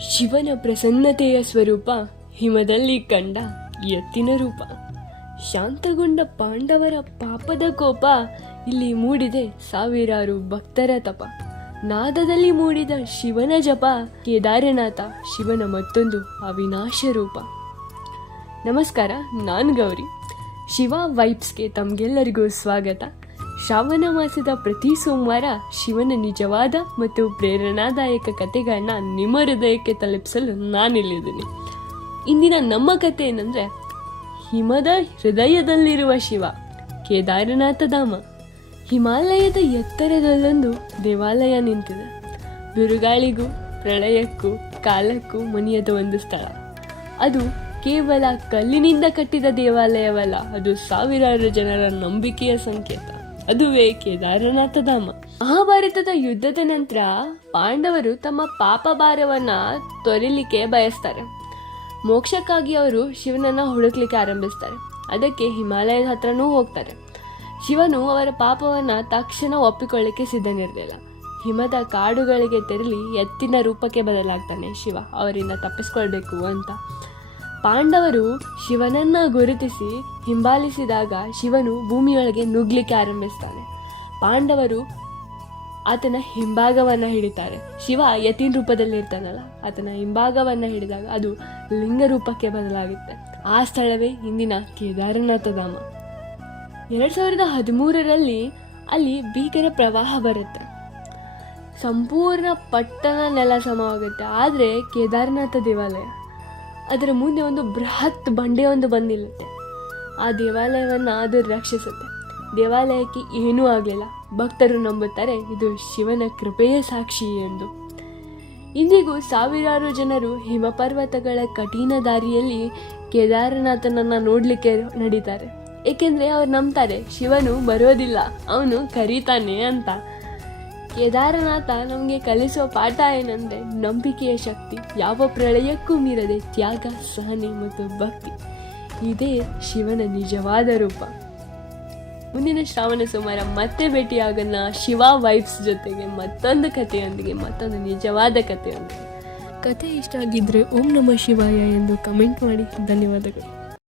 ಶಿವನ ಪ್ರಸನ್ನತೆಯ ಸ್ವರೂಪ ಹಿಮದಲ್ಲಿ ಕಂಡ ಎತ್ತಿನ ರೂಪ. ಶಾಂತಗೊಂಡ ಪಾಂಡವರ ಪಾಪದ ಕೋಪ ಇಲ್ಲಿ ಮೂಡಿದೆ ಸಾವಿರಾರು ಭಕ್ತರ ತಪ. ನಾದದಲ್ಲಿ ಮೂಡಿದ ಶಿವನ ಜಪ ಕೇದಾರನಾಥ ಶಿವನ ಮತ್ತೊಂದು ಅವಿನಾಶ ರೂಪ. ನಮಸ್ಕಾರ, ನಾನು ಗೌರಿ. ಶಿವ ವೈಬ್ಸ್ಗೆ ತಮಗೆಲ್ಲರಿಗೂ ಸ್ವಾಗತ. ಶ್ರಾವಣ ಮಾಸದ ಪ್ರತಿ ಸೋಮವಾರ ಶಿವನ ನಿಜವಾದ ಮತ್ತು ಪ್ರೇರಣಾದಾಯಕ ಕಥೆಗಳನ್ನ ನಿಮ್ಮ ಹೃದಯಕ್ಕೆ ತಲುಪಿಸಲು ನಾನಿಲ್ಲಿದ್ದೀನಿ. ಇಂದಿನ ನಮ್ಮ ಕಥೆ ಏನಂದ್ರೆ, ಹಿಮದ ಹೃದಯದಲ್ಲಿರುವ ಶಿವ, ಕೇದಾರನಾಥ ಧಾಮ. ಹಿಮಾಲಯದ ಎತ್ತರದಲ್ಲೊಂದು ದೇವಾಲಯ ನಿಂತಿದೆ. ಬಿರುಗಾಳಿಗೂ ಪ್ರಳಯಕ್ಕೂ ಕಾಲಕ್ಕೂ ಮಣಿಯದ ಒಂದು ಸ್ಥಳ. ಅದು ಕೇವಲ ಕಲ್ಲಿನಿಂದ ಕಟ್ಟಿದ ದೇವಾಲಯವಲ್ಲ, ಅದು ಸಾವಿರಾರು ಜನರ ನಂಬಿಕೆಯ ಸಂಕೇತ. ಅದುವೇ ಕೇದಾರನಾಥ ಧಾಮ. ಮಹಾಭಾರತದ ಯುದ್ಧದ ನಂತರ ಪಾಂಡವರು ತಮ್ಮ ಪಾಪ ಭಾರವನ್ನ ತೊರಿಲಿಕ್ಕೆ ಬಯಸ್ತಾರೆ. ಮೋಕ್ಷಕ್ಕಾಗಿ ಅವರು ಶಿವನನ್ನ ಹುಡುಕ್ಲಿಕ್ಕೆ ಆರಂಭಿಸ್ತಾರೆ. ಅದಕ್ಕೆ ಹಿಮಾಲಯದ ಹತ್ರನೂ ಹೋಗ್ತಾರೆ. ಶಿವನು ಅವರ ಪಾಪವನ್ನ ತಕ್ಷಣ ಒಪ್ಪಿಕೊಳ್ಳಿಕ್ಕೆ ಸಿದ್ಧನಿರಲಿಲ್ಲ. ಹಿಮದ ಕಾಡುಗಳಿಗೆ ತೆರಳಿ ಎತ್ತಿನ ರೂಪಕ್ಕೆ ಬದಲಾಗ್ತಾನೆ ಶಿವ, ಅವರಿಂದ ತಪ್ಪಿಸ್ಕೊಳ್ಬೇಕು ಅಂತ. ಪಾಂಡವರು ಶಿವನನ್ನ ಗುರುತಿಸಿ ಹಿಂಬಾಲಿಸಿದಾಗ ಶಿವನು ಭೂಮಿಯೊಳಗೆ ನುಗ್ಲಿಕ್ಕೆ ಆರಂಭಿಸ್ತಾನೆ. ಪಾಂಡವರು ಆತನ ಹಿಂಭಾಗವನ್ನ ಹಿಡಿತಾರೆ. ಶಿವ ಎತ್ತಿನ ರೂಪದಲ್ಲಿ ಇರ್ತಾನಲ್ಲ, ಆತನ ಹಿಂಭಾಗವನ್ನ ಹಿಡಿದಾಗ ಅದು ಲಿಂಗ ರೂಪಕ್ಕೆ ಬದಲಾಗುತ್ತೆ. ಆ ಸ್ಥಳವೇ ಇಂದಿನ ಕೇದಾರನಾಥ ಧಾಮ. 2013ರಲ್ಲಿ ಅಲ್ಲಿ ಭೀಕರ ಪ್ರವಾಹ ಬರುತ್ತೆ. ಸಂಪೂರ್ಣ ಪಟ್ಟಣ ನೆಲ ಸಮವಾಗುತ್ತೆ. ಆದರೆ ಕೇದಾರನಾಥ ದೇವಾಲಯ, ಅದರ ಮುಂದೆ ಒಂದು ಬೃಹತ್ ಬಂಡೆಯೊಂದು ಬಂದು ನಿಲ್ಲುತ್ತೆ. ಆ ದೇವಾಲಯವನ್ನು ಅದು ರಕ್ಷಿಸುತ್ತೆ. ದೇವಾಲಯಕ್ಕೆ ಏನೂ ಆಗಲಿಲ್ಲ. ಭಕ್ತರು ನಂಬುತ್ತಾರೆ ಇದು ಶಿವನ ಕೃಪೆಯ ಸಾಕ್ಷಿ ಎಂದು. ಇಂದಿಗೂ ಸಾವಿರಾರು ಜನರು ಹಿಮಪರ್ವತಗಳ ಕಠಿಣ ದಾರಿಯಲ್ಲಿ ಕೇದಾರನಾಥನನ್ನ ನೋಡ್ಲಿಕ್ಕೆ ನಡೀತಾರೆ. ಏಕೆಂದ್ರೆ ಅವ್ರು ನಂಬ್ತಾರೆ ಶಿವನು ಬರೋದಿಲ್ಲ, ಅವನು ಕರೀತಾನೆ ಅಂತ. ಕೇದಾರನಾಥ ನಮಗೆ ಕಲಿಸೋ ಪಾಠ ಏನಂದ್ರೆ, ನಂಬಿಕೆಯ ಶಕ್ತಿ, ಯಾವ ಪ್ರಳಯಕ್ಕೂ ಮೀರದೆ ತ್ಯಾಗ, ಸಹನೆ ಮತ್ತು ಭಕ್ತಿ, ಇದೇ ಶಿವನ ನಿಜವಾದ ರೂಪ. ಮುಂದಿನ ಶ್ರಾವಣ ಸೋಮವಾರ ಮತ್ತೆ ಭೇಟಿಯಾಗೋಣ ಶಿವ ವೈಬ್ಸ್ ಜೊತೆಗೆ, ಮತ್ತೊಂದು ಕಥೆಯೊಂದಿಗೆ, ಮತ್ತೊಂದು ನಿಜವಾದ ಕಥೆಯೊಂದಿಗೆ. ಕಥೆ ಇಷ್ಟ ಆಗಿದ್ರೆ ಓಂ ನಮಃ ಶಿವಾಯ ಎಂದು ಕಮೆಂಟ್ ಮಾಡಿ. ಧನ್ಯವಾದಗಳು.